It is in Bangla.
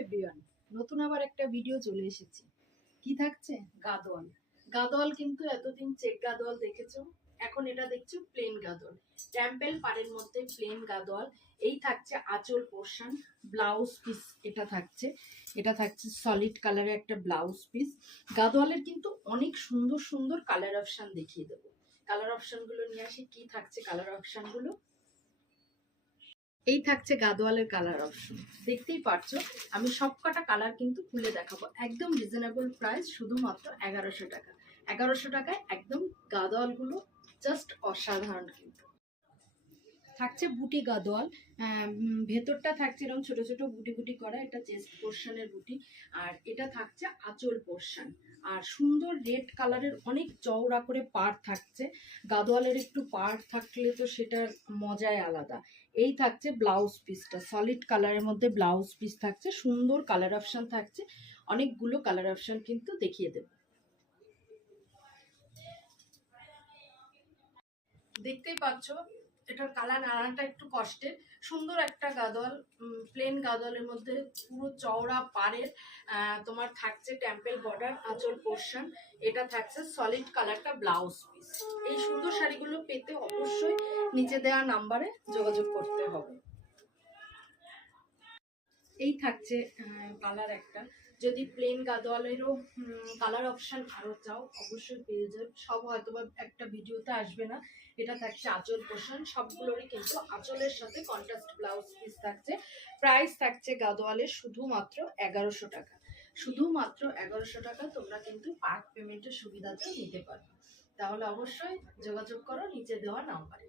এভরিওয়ান, নতুন আবার একটা ভিডিও চলে এসেছি। কি থাকছে? গাদোয়াল। গাদোয়াল কিন্তু এতদিন চেক গাদোয়াল দেখেছো, এখন এটা দেখছো প্লেন গাদোয়াল। টেম্পেল পাড়ের মধ্যে প্লেন গাদোয়াল। এই থাকছে আঁচল পোর্শন, ব্লাউজ পিস। এটা থাকছে সলিড কালারের একটা ব্লাউজ পিস। গাদোয়ালের কিন্তু অনেক সুন্দর সুন্দর কালার অপশন দেখিয়ে দেবো। কালার অপশন গুলো নিয়ে আসি। কি থাকছে কালার অপশন গুলো? এই থাকছে গাদোয়ালের কালার অপশন। দেখতেই পারছো আমি সবকটা কালার কিন্তু খুলে দেখাবো। একদম রিজনেবল প্রাইস, শুধুমাত্র 1100 টাকা। 1100 টাকায় একদম গাদোয়ালগুলো জাস্ট অসাধারণ। কিন্তু থাকছে বুটি গাদোয়াল। ভেতরটা থাকছে এরকম ছোট ছোট বুটি বুটি করা, এটা চেস্ট পোর্শনের বুটি। আর এটা থাকছে আঁচল পোর্শন। আর সুন্দর রেড কালারের অনেক চওড়া করে পাড় থাকছে। গাদোয়ালের একটু পাড় থাকলে তো সেটার মজাই আলাদা। এই থাকছে ব্লাউজ পিসটা, সলিড কালারের মধ্যে ব্লাউজ পিস থাকছে। সুন্দর কালার অপশন থাকছে, অনেকগুলো কালার অপশন কিন্তু দেখিয়ে দেব। দেখতেই পাচ্ছ এটার কালার নানাটা একটু কষ্টের। সুন্দর একটা গাদোয়াল, প্লেন গাদোয়ালের মধ্যে পুরো চওড়া পাড়ের। তোমার থাকছে টেম্পেল বর্ডার, আঁচল পোর্শন। এটা থাকছে সলিড কালারটা ব্লাউজ পিস। এই সুন্দর শাড়িগুলো পেতে অবশ্যই নিচে দেওয়া নাম্বারে যোগাযোগ করতে হবে। এই থাকছে কালার একটা। যদি প্লেন গাদোয়ালেরও কালার অপশন আরো চাও অবশ্যই পেয়ে যাবে। সব হয়তো বা একটা ভিডিওতে আসবে না। এটা থাকছে আঁচল পোর্শন, সবগুলোরই কিন্তু আঁচলের সাথে কন্ট্রাস্ট ব্লাউজ পিস থাকছে। প্রাইস থাকছে গাদোয়ালের শুধুমাত্র 1100 টাকা। শুধুমাত্র 1100 টাকা তোমরা কিন্তু পার্ক পেমেন্টের সুবিধাটা নিতে পারবে। তাহলে অবশ্যই যোগাযোগ করো নিচে দেওয়া নাম্বারে।